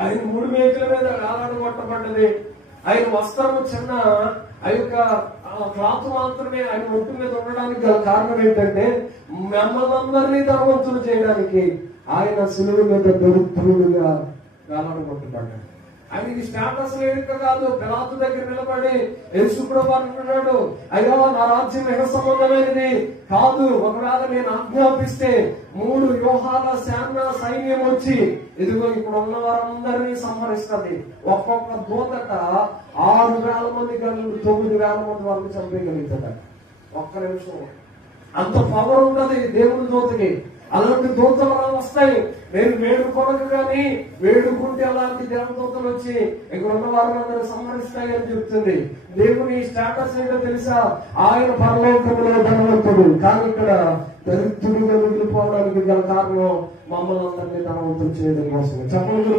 ఆయన 3 మేకుల మీద వేలాడ కొట్టబడ్డది. ఆయన వస్త్రము చిన్న ఆ యొక్క క్లాత్ మాత్రమే ఆయన ఒట్టు మీద ఉండడానికి గల కారణం ఏంటంటే మిమ్మల్ని అందరినీ ధనవంతులు చేయడానికి ఆయన శిలువ మీద దరిద్రుడుగా వేలాడ కొట్టబడ్డాడు. ఆయనకి స్టేటస్ లేక కాదు. పిలాతు దగ్గర నిలబడి యేసుప్రభు అంటున్నాడు, అయ్యో నా రాజ్యం ఎగ సంబంధమైనది కాదు, ఒకవేళ నేను ఆజ్ఞాపిస్తే 3 వ్యూహాల సైన్యం వచ్చి ఇదిగో ఇప్పుడు ఉన్న వారందరినీ సంహరిస్తుంది. ఒక్కొక్క దూతట 6,000 మంది గనులు 9,000 మంది వరకు చంపేయగలుగుతాడు. ఒక్క నిమిషం. అంత పవర్ ఉన్నది దేవుని దూతకి. అలాంటి దూతలు వస్తాయి. నేను వేడుకోనకు కానీ వేడుకుంటే అలాంటి దేవదూతలు వచ్చి ఇక్కడ ఉన్న వారందరూ సంహరిస్తాయి అని చెప్తుంది. దేవుని స్టేటస్ ఏంటో తెలుసా? ఆయన పరలోకములో ధనవంతుడు, కానీ ఇక్కడ దరిద్రుడిగా మిగిలిపోవడానికి గల కారణం మమ్మల్ని అందరినీ ధనవంతులు చేయడం కోసం. చెప్పండి.